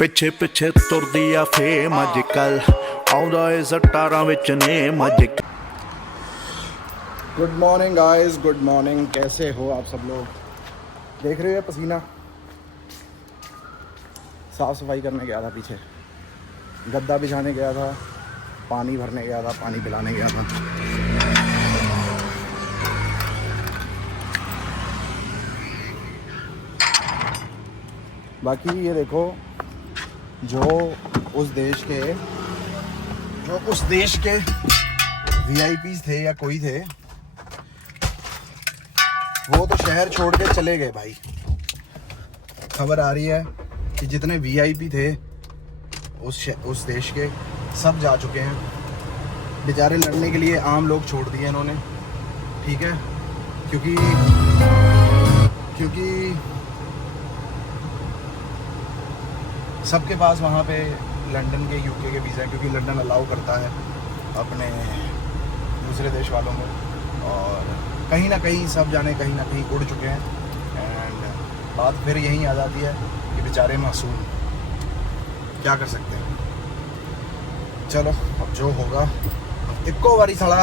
ਪਿੱਛੇ ਪਿੱਛੇ ਤੁਰਦੀ ਆ ਫੇਮ ਅੱਜ ਕੱਲ ਆਉਂਦਾ ਏ ਸਟਾਰਾਂ ਵਿੱਚ ਨੇਮ ਅੱਜ good morning guys, good morning. कैसे हो आप सब लोग? देख रहे हो पसीना। साफ़ सफाई करने गया था, पीछे गद्दा बिछाने गया था, पानी भरने गया था, पानी पिलाने गया था। बाकी ये देखो, जो उस देश के VIPs थे या कोई थे, वो तो शहर छोड़ के चले गए भाई। खबर आ रही है कि जितने VIP थे उस देश के, सब जा चुके हैं बेचारे। लड़ने के लिए आम लोग छोड़ दिए इन्होंने, ठीक है, क्योंकि सबके पास वहाँ पे लंदन के UK के वीज़ा है, क्योंकि लंदन अलाउ करता है अपने दूसरे देश वालों को। और कहीं ना कहीं सब जाने कहीं ना कहीं उड़ चुके हैं। एंड बात फिर यहीं आ जाती है कि बेचारे मासूम, क्या कर सकते हैं। चलो अब जो होगा, इक्को बारी साला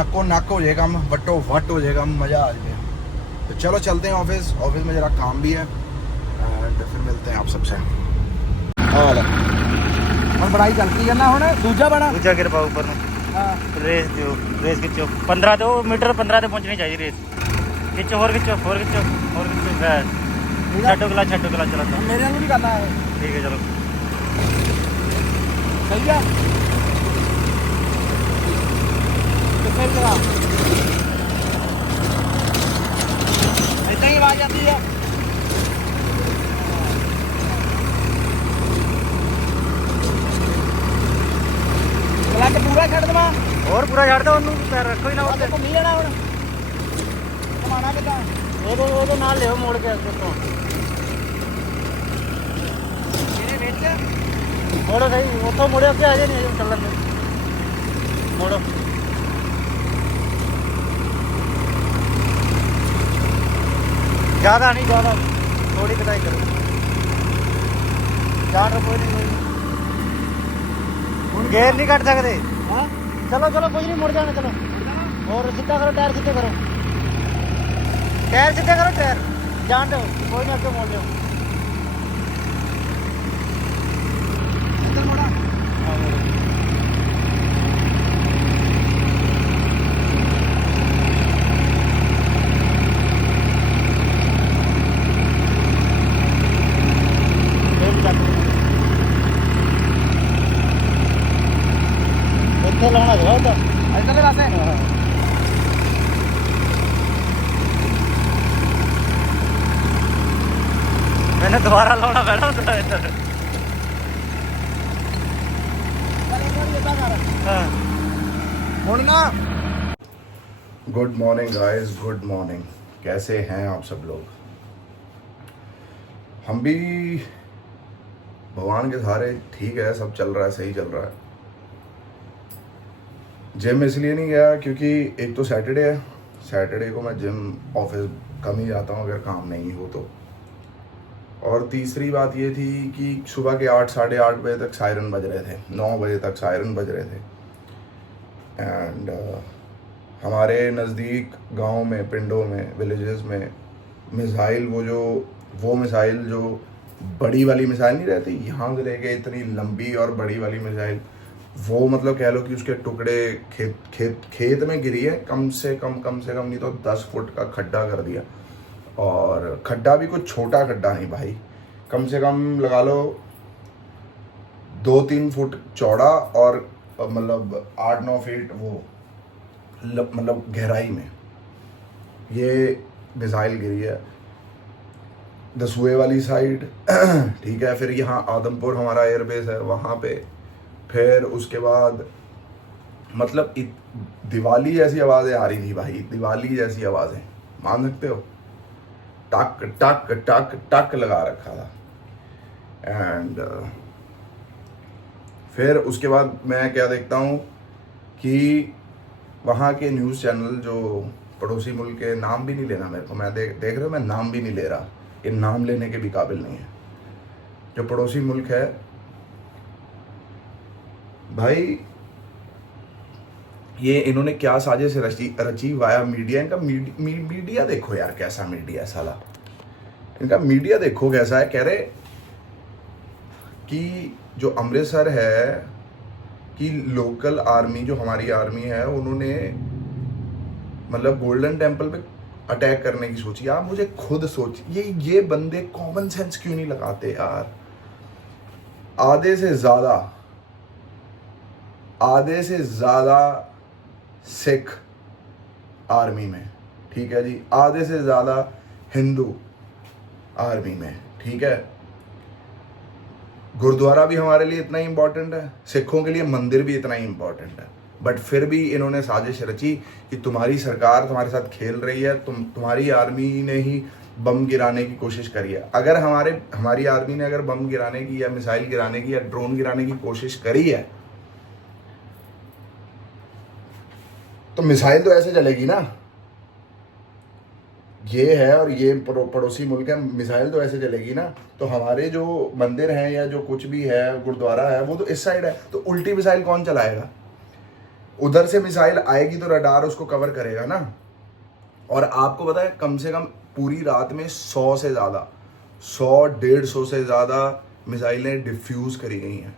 नक्को नक हो जाएगा, हम वट्टो वट हो जाएगा, मज़ा आ जाएगा। तो चलो चलते हैं ऑफिस में ज़रा काम भी है। एंड फिर मिलते हैं आप सबसे। और बढ़ाई चलती है ना, हुण दूजा बना दूजा गिर पाओ ऊपर रेस खिंचो 15 मीटर 15 ਤੇ ਪਹੁੰਚਣੀ ਚਾਹੀਦੀ ਰੇਸ। ਖਿੱਚੋ ਹੋਰ ਖਿੱਚੋ ਬਸ ਛੱਡੋ ਗਲਾ ਚਲੋ मेरे को भी करना है। ठीक है चलो सही है। कितने लगा ऐसा ही आवाज आती है। क्लच पूरा छड़ दवा ਹੋਰ ਪੂਰਾ ਛੱਡ ਦੋ ਉਹਨੂੰ, ਪੈਰ ਰੱਖੋ ਹੀ ਨਾ ਉੱਤੇ। ਘੁੰਮੀ ਜਾਣਾ ਹੁਣ, ਘੁਮਾਣਾ ਕਿੱਦਾਂ? ਉਹਦੇ ਨਾਲ ਲਿਓ ਮੋੜ ਕੇ ਅੱਗੇ ਤੋਂ ਇਹਦੇ ਵਿੱਚ ਮੋੜੋ ਸਹੀ, ਉੱਥੋਂ ਮੁੜਿਓ ਅੱਗੇ ਆ ਜੇ ਨਹੀਂ ਚੱਲਣ ਦੇ। ਮੋੜੋ ਜ਼ਿਆਦਾ ਨਹੀਂ, ਜ਼ਿਆਦਾ ਥੋੜੀ ਕਟਾਈ ਕਰੋ। ਜਾਣ ਕੋਈ ਨਹੀਂ, ਹੁਣ ਗੇਅਰ ਨਹੀਂ ਕੱਢ ਸਕਦੇ। ਹਾਂ चलो चलो कोई नहीं, मुड़ जाना चलो। और सीधा करो, टायर सीधे करो, टायर सीधे करो, टायर जान दो, कोई नहीं आगे मोड़ दो। इधर मोड़ा। ਇੱਥੇ ਲਾਉਣਾ ਹੈਗਾ ਉਹਦਾ इधर पासे मैंने दोबारा लाना पैना ਹੁੰਦਾ ਇੱਧਰ। Good morning guys, good morning. कैसे हैं आप सब लोग? हम भी भगवान के सहारे ठीक है, सब चल रहा है, सही चल रहा है। जिम इसलिए नहीं गया क्योंकि एक तो सैटरडे है, सैटरडे को मैं जिम ऑफिस कम ही जाता हूँ अगर काम नहीं हो तो। और तीसरी बात ये थी कि सुबह के 8 साढ़े 8 बजे तक सायरन बज रहे थे, 9 बजे तक सायरन बज रहे थे। एंड हमारे नज़दीक गांव में, पिंडों में, विलेजेस में मिसाइल, वो मिसाइल जो बड़ी वाली मिसाइल नहीं रहती, यहाँ से लेके इतनी लंबी और बड़ी वाली मिसाइल, वो मतलब कह लो कि उसके टुकड़े खेत में गिरी है। कम से कम नहीं तो 10 फुट का खड्डा कर दिया। और खड्डा भी कुछ छोटा खड्डा नहीं भाई, कम से कम लगा लो 2-3 फुट चौड़ा और मतलब 8-9 फीट वो मतलब गहराई में ये मिसाइल गिरी है, दसूए वाली साइड। ठीक है, फिर यहाँ आदमपुर हमारा एयरबेस है, वहाँ पे। फिर उसके बाद मतलब दिवाली जैसी आवाज़ें आ रही थी भाई, दिवाली जैसी आवाज़ें, मान सकते हो, टक टक टक टक लगा रखा था। एंड फिर उसके बाद मैं क्या देखता हूँ कि वहाँ के न्यूज़ चैनल जो पड़ोसी मुल्क के, नाम भी नहीं लेना मेरे को, मैं देख रहे हो मैं नाम भी नहीं ले रहा, ये नाम लेने के भी काबिल नहीं है। जो पड़ोसी मुल्क है भाई, ये इन्होंने क्या साजिश रची वाया मीडिया। इनका मीडिया देखो यार, कैसा मीडिया साला, इनका मीडिया देखो कैसा है। कह रहे कि जो अमृतसर है कि लोकल आर्मी, जो हमारी आर्मी है, उन्होंने मतलब गोल्डन टेम्पल पे अटैक करने की सोची। आप मुझे खुद सोचिए, ये बंदे कॉमन सेंस क्यों नहीं लगाते यार। आधे से ज्यादा सिख आर्मी में, ठीक है जी, आधे से ज्यादा हिंदू आर्मी में, ठीक है। गुरुद्वारा भी हमारे लिए इतना ही इंपॉर्टेंट है, सिखों के लिए मंदिर भी इतना ही इंपॉर्टेंट है, बट फिर भी इन्होंने साजिश रची कि तुम्हारी सरकार तुम्हारे साथ खेल रही है, तुम्हारी आर्मी ने ही बम गिराने की कोशिश करी है। अगर हमारी आर्मी ने अगर बम गिराने की या मिसाइल गिराने की या ड्रोन गिराने की कोशिश करी है तो मिसाइल तो ऐसे चलेगी ना, ये है और ये पड़ोसी मुल्क है, मिसाइल तो ऐसे चलेगी ना। तो हमारे जो मंदिर हैं या जो कुछ भी है, गुरुद्वारा है, वो तो इस साइड है, तो उल्टी मिसाइल कौन चलाएगा? उधर से मिसाइल आएगी तो रडार उसको कवर करेगा ना। और आपको पता है कम से कम पूरी रात में 100 से ज़्यादा 100-150 से ज़्यादा मिसाइलें डिफ्यूज़ करी गई हैं।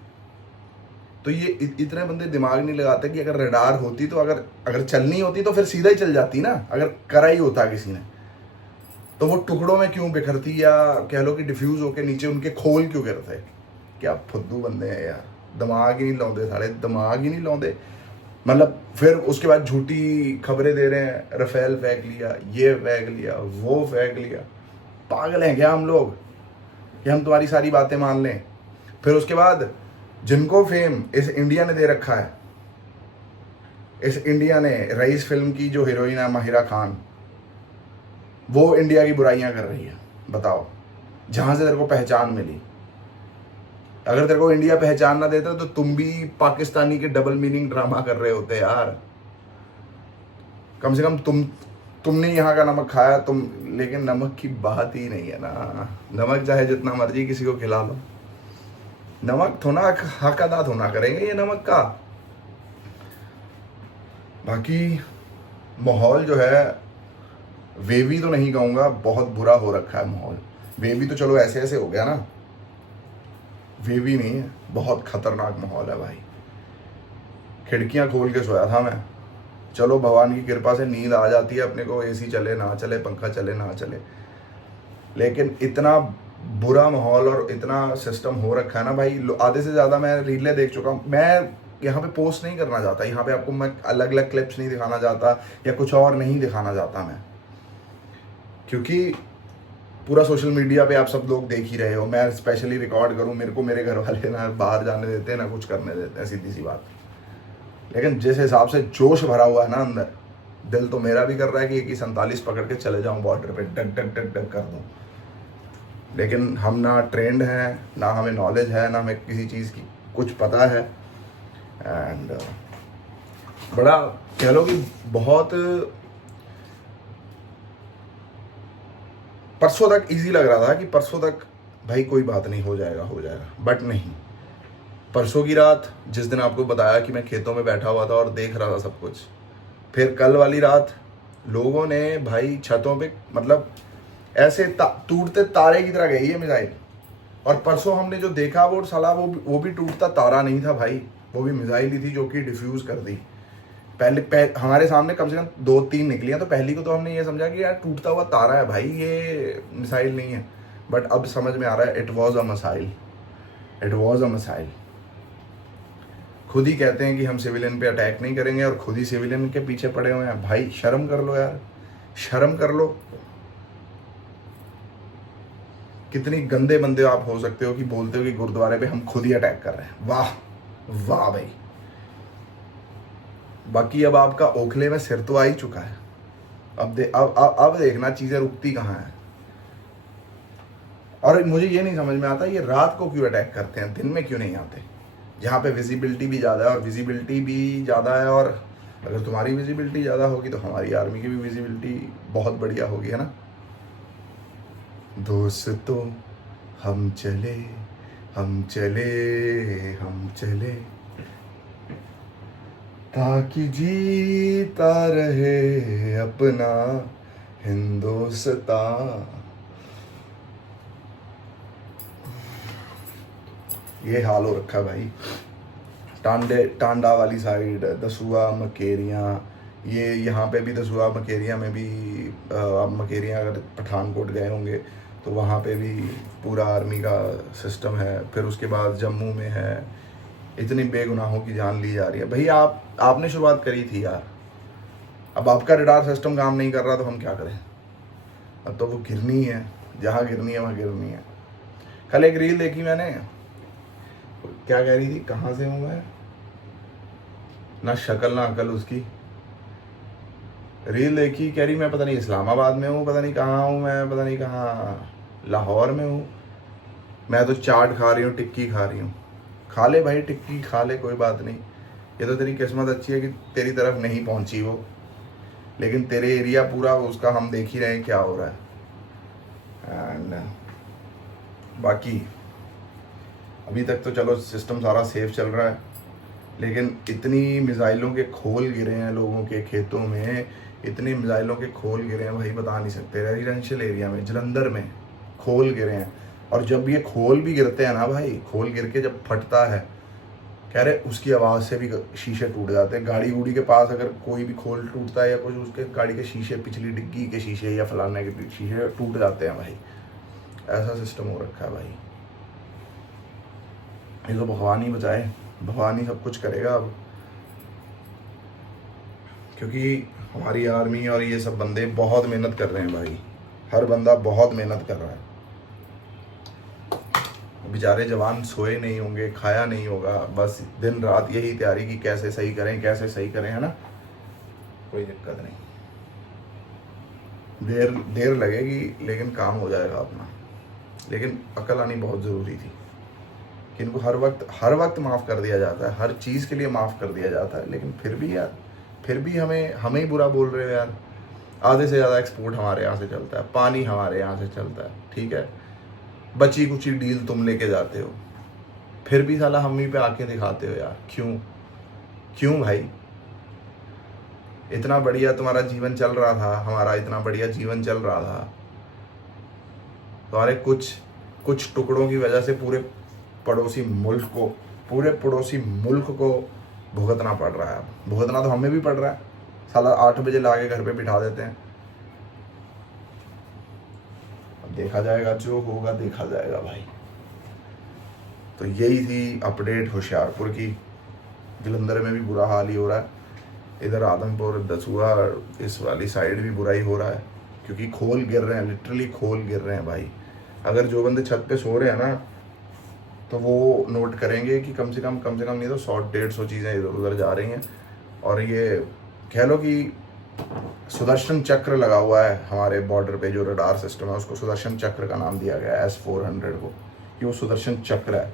तो ये इतने बंदे दिमाग नहीं लगाते कि अगर रडार होती तो अगर चलनी होती तो फिर सीधा ही चल जाती ना। अगर करा ही होता किसी ने तो वो टुकड़ों में क्यों बिखरती, या कह लो कि डिफ्यूज़ होके नीचे उनके खोल क्यों गिरते। क्या फुद्दू बंदे हैं यार, दिमाग ही नहीं लाते, सारे दिमाग ही नहीं लाते। मतलब फिर उसके बाद झूठी खबरें दे रहे हैं, राफेल फेंक लिया, ये फेंक लिया, वो फेंक लिया। पागल हैं क्या हम लोग कि हम तुम्हारी सारी बातें मान लें? फिर उसके बाद जिनको फेम इस इंडिया ने दे रखा है, इस इंडिया ने, रईस फिल्म की जो हीरोइन है माहिरा खान, वो इंडिया की बुराइयां कर रही है। बताओ, जहां से तेरे को पहचान मिली। अगर तेरे को इंडिया पहचान ना देता तो तुम भी पाकिस्तानी के डबल मीनिंग ड्रामा कर रहे होते यार। कम से कम तुमने यहाँ का नमक खाया लेकिन नमक की बात ही नहीं है ना। नमक चाहे जितना मर्जी किसी को खिला लो, नमक थोड़ा हक अदा थोड़ा करेंगे ये नमक का। बाकी माहौल जो है, वेवी तो नहीं कहूँगा, बहुत बुरा हो रखा है माहौल। वेवी तो चलो ऐसे ऐसे हो गया ना, वेवी नहीं है, बहुत खतरनाक माहौल है भाई। खिड़कियाँ खोल के सोया था मैं, चलो भगवान की कृपा से नींद आ जाती है अपने को, एसी चले ना चले, पंखा चले ना चले, लेकिन इतना बुरा माहौल और इतना सिस्टम हो रखा है ना भाई। आधे से ज़्यादा मैं रीलें देख चुका हूँ। मैं यहाँ पे पोस्ट नहीं करना चाहता, यहाँ पे आपको मैं अलग अलग क्लिप्स नहीं दिखाना चाहता या कुछ और नहीं दिखाना चाहता मैं, क्योंकि पूरा सोशल मीडिया पे आप सब लोग देख ही रहे हो। मैं स्पेशली रिकॉर्ड करूँ, मेरे को मेरे घर वाले ना बाहर जाने देते हैं ना कुछ करने देते हैं, सीधी सी बात। लेकिन जिस हिसाब से जोश भरा हुआ है ना अंदर, दिल तो मेरा भी कर रहा है कि 47 पकड़ के चले जाऊँ बॉर्डर पे, डग डग डग डग कर दूँ। लेकिन हम ना ट्रेंड हैं, ना हमें नॉलेज है, ना हमें किसी चीज़ की कुछ पता है। एंड बड़ा कह लो कि बहुत परसों तक इजी लग रहा था कि परसों तक भाई कोई बात नहीं, हो जाएगा, बट नहीं। परसों की रात जिस दिन आपको बताया कि मैं खेतों में बैठा हुआ था और देख रहा था सब कुछ, फिर कल वाली रात लोगों ने भाई छतों पे मतलब ऐसे टूटते तारे की तरह गई है मिसाइल। और परसों हमने जो देखा वो साला वो भी टूटता तारा नहीं था भाई, वो भी मिसाइल ही थी जो कि डिफ्यूज कर दी। पहले हमारे सामने कम से कम 2-3 निकलियाँ, तो पहली को तो हमने ये समझा कि यार टूटता हुआ तारा है भाई, ये मिसाइल नहीं है। बट अब समझ में आ रहा है इट वॉज अ मिसाइल। खुद ही कहते हैं कि हम सिविलियन पे अटैक नहीं करेंगे और खुद ही सिविलियन के पीछे पड़े हुए हैं। भाई शर्म कर लो यार, शर्म कर लो। कितनी गंदे बंदे आप हो सकते हो कि बोलते हो कि गुरुद्वारे पे हम खुद ही अटैक कर रहे हैं। वाह वाह भाई। बाकी अब आपका ओखले में सिर तो आ ही चुका है। अब देखना चीजें रुकती कहाँ है। और मुझे ये नहीं समझ में आता ये रात को क्यों अटैक करते हैं, दिन में क्यों नहीं आते, जहाँ पे विजिबिलिटी भी ज़्यादा है। और विजिबिलिटी भी ज़्यादा है, और अगर तुम्हारी विजिबिलिटी ज़्यादा होगी तो हमारी आर्मी की भी विजिबिलिटी बहुत बढ़िया होगी, है ना। दोस्तों हम चले हम चले ताकि जीता रहे अपना हिंदुस्तान। ये हाल हो रखा भाई। टांडा वाली साइड, दसुआ, मकेरियाँ, ये यहाँ पे भी दसुआ मकेरियाँ में भी आप मकेरियाँ अगर पठानकोट गए होंगे तो वहाँ पे भी पूरा आर्मी का सिस्टम है। फिर उसके बाद जम्मू में है। इतनी बेगुनाहों की जान ली जा रही है भाई। आपने शुरुआत करी थी यार, अब आपका रडार सिस्टम काम नहीं कर रहा तो हम क्या करें। अब तो वो गिरनी है, जहाँ गिरनी है वहाँ गिरनी है। कल एक रील देखी मैंने, क्या कह रही थी, कहाँ से हूँ मैं, ना शक्ल ना अकल उसकी। रील देखी, कह रही मैं पता नहीं इस्लामाबाद में हूँ, पता नहीं कहाँ हूँ मैं, पता नहीं कहाँ लाहौर में हूँ। मैं तो चाट खा रही हूँ, टिक्की खा रही हूँ। खा ले भाई, टिक्की खा ले, कोई बात नहीं। ये तो तेरी किस्मत अच्छी है कि तेरी तरफ नहीं पहुँची वो, लेकिन तेरे एरिया पूरा उसका हम देख ही रहे हैं क्या हो रहा है। एंड बाकी अभी तक तो चलो सिस्टम सारा सेफ चल रहा है, लेकिन इतनी मिसाइलों के खोल गिरे हैं लोगों के खेतों में, इतने मिसाइलों के खोल गिरे हैं भाई, बता नहीं सकते। रेजिडेंशियल एरिया में, जलंधर में खोल गिरे हैं। और जब ये खोल भी गिरते हैं ना भाई, खोल गिर के जब फटता है, कह रहे उसकी आवाज़ से भी शीशे टूट जाते हैं। गाड़ी गुड़ी के पास अगर कोई भी खोल टूटता है या कुछ, उसके गाड़ी के शीशे, पिछली डिग्गी के शीशे या फलाने के शीशे टूट जाते हैं भाई। ऐसा सिस्टम हो रखा है भाई। ये तो भगवान ही बचाए, भगवान ही सब कुछ करेगा अब, क्योंकि हमारी आर्मी और ये सब बंदे बहुत मेहनत कर रहे हैं भाई। हर बंदा बहुत मेहनत कर रहा है। बेचारे जवान सोए नहीं होंगे, खाया नहीं होगा, बस दिन रात यही तैयारी की कैसे सही करें, कैसे सही करें, है ना। कोई दिक्कत नहीं, देर लगेगी लेकिन काम हो जाएगा अपना। लेकिन अकल आनी बहुत ज़रूरी थी कि इनको हर वक्त माफ़ कर दिया जाता है, हर चीज़ के लिए माफ़ कर दिया जाता है, लेकिन फिर भी यार, फिर भी हमें ही बुरा बोल रहे हो यार। आधे से ज़्यादा एक्सपोर्ट हमारे यहाँ से चलता है, पानी हमारे यहाँ से चलता है, ठीक है। बची कुची डील तुम लेके जाते हो, फिर भी साला हम ही पे आके दिखाते हो यार। क्यों भाई? इतना बढ़िया तुम्हारा जीवन चल रहा था, हमारा इतना बढ़िया जीवन चल रहा था, तुम्हारे कुछ टुकड़ों की वजह से पूरे पड़ोसी मुल्क को भुगतना पड़ रहा है। भुगतना तो हमें भी पड़ रहा है। साला 8 बजे लाके घर पे बिठा देते हैं। अब देखा जाएगा, जो होगा देखा जाएगा भाई। तो यही थी अपडेट होशियारपुर की। जलंधर में भी बुरा हाल ही हो रहा है, इधर आदमपुर, दसुआ, इस वाली साइड भी बुरा ही हो रहा है, क्योंकि खोल गिर रहे हैं, लिटरली खोल गिर रहे हैं भाई। अगर जो बंदे छत पे सो रहे हैं ना, तो वो नोट करेंगे कि कम से कम नहीं तो 100-150 चीज़ें इधर उधर जा रही हैं। और ये कह लो कि सुदर्शन चक्र लगा हुआ है हमारे बॉर्डर पे। जो रडार सिस्टम है उसको सुदर्शन चक्र का नाम दिया गया है, S-400 को, कि वो सुदर्शन चक्र है।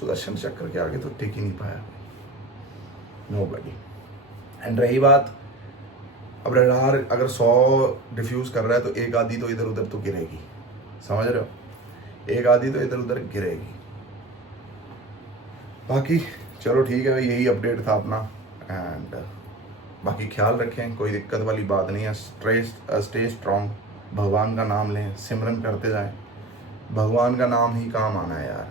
सुदर्शन चक्र के आगे तो टिक ही नहीं पाया नोबडी। एंड रही बात, अब रडार अगर 100 डिफ्यूज़ कर रहा है तो एक आधी तो इधर उधर तो गिरेगी, समझ रहे हो, एक आधी तो इधर उधर गिरेगी। बाकी चलो ठीक है भाई, यही अपडेट था अपना। एंड बाकी ख्याल रखें, कोई दिक्कत वाली बात नहीं है। स्टे स्ट्रॉन्ग, भगवान का नाम लें, सिमरन करते जाएं। भगवान का नाम ही काम आना है यार।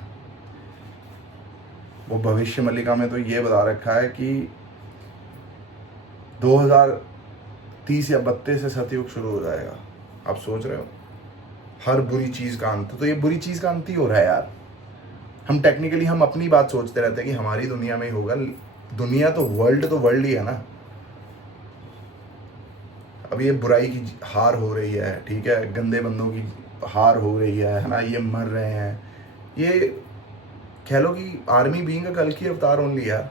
वो भविष्य मल्लिका में तो ये बता रखा है कि 2030 या 32 से सतयुग शुरू हो जाएगा। आप सोच रहे हो, हर बुरी चीज़ का अंत, तो ये बुरी चीज़ का अंत ही हो रहा है यार। हम टेक्निकली हम अपनी बात सोचते रहते हैं कि हमारी दुनिया में ही होगा। दुनिया तो वर्ल्ड ही है ना। अब ये बुराई की हार हो रही है, ठीक है, गंदे बंदों की हार हो रही है ना, ये मर रहे हैं। ये कह लो कि आर्मी बीइंग कल की अवतार ओनली यार।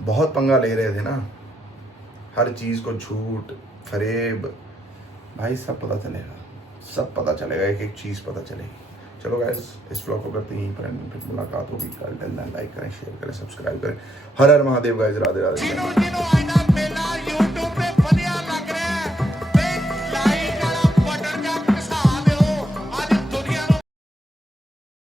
बहुत पंगा ले रहे थे ना, हर चीज़ को झूठ फरेब, भाई सब पता चलेगा, सब पता चलेगा, एक एक चीज़ पता चलेगी। चलो गाइस, इस व्लॉग को करते हैं पर फिर मुलाकात होगी कल। लाइक करें, शेयर करें, सब्सक्राइब करें। हर हर महादेव गाइस, राधे राधे।